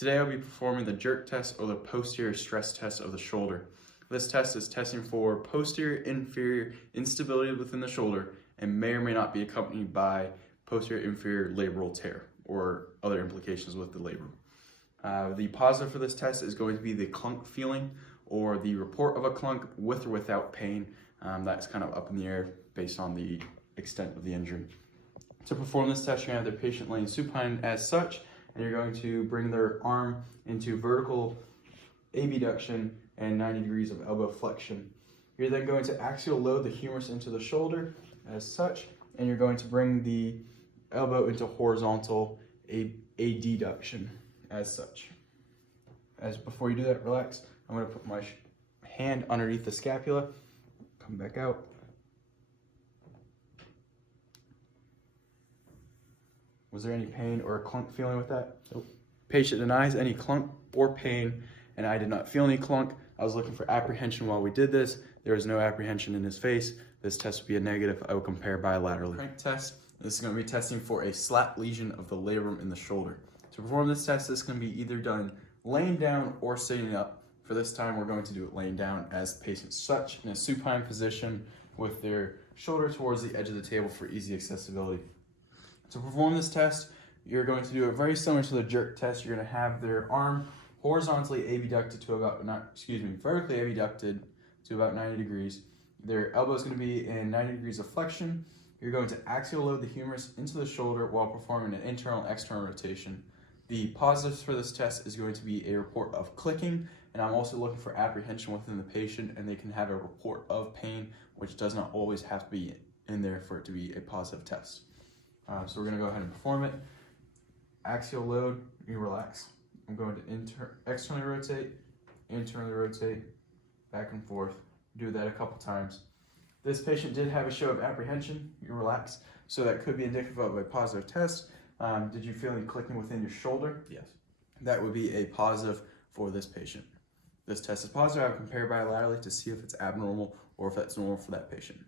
Today I'll be performing the jerk test or the posterior stress test of the shoulder. This test is testing for posterior inferior instability within the shoulder and may or may not be accompanied by posterior inferior labral tear or other implications with the labrum. The positive for this test is going to be the clunk feeling or the report of a clunk with or without pain. That's kind of up in the air based on the extent of the injury. To perform this test, you're going to have the patient laying supine as such, and you're going to bring their arm into vertical abduction and 90 degrees of elbow flexion. You're then going to axial load the humerus into the shoulder as such, and you're going to bring the elbow into horizontal adduction as such. As before you do that, relax. I'm going to put my hand underneath the scapula, come back out. Was there any pain or a clunk feeling with that? Nope. Patient denies any clunk or pain, and I did not feel any clunk. I was looking for apprehension while we did this. There was no apprehension in his face. This test would be a negative. I will compare bilaterally. Crank test. This is going to be testing for a slat lesion of the labrum in the shoulder. To perform this test, this can be either done laying down or sitting up. For this time, we're going to do it laying down as patient such in a supine position with their shoulder towards the edge of the table for easy accessibility. To perform this test, you're going to do it very similar to the jerk test. You're going to have their arm horizontally abducted to about, vertically abducted to about 90 degrees. Their elbow is going to be in 90 degrees of flexion. You're going to axial load the humerus into the shoulder while performing an internal and external rotation. The positives for this test is going to be a report of clicking, and I'm also looking for apprehension within the patient, and they can have a report of pain, which does not always have to be in there for it to be a positive test. So we're going to go ahead and perform it. Axial load, you relax. I'm going to externally rotate, internally rotate, back and forth. Do that a couple times. This patient did have a show of apprehension. You relax. So that could be indicative of a positive test. Did you feel any clicking within your shoulder? Yes. That would be a positive for this patient. This test is positive. I will compare bilaterally to see if it's abnormal or if that's normal for that patient.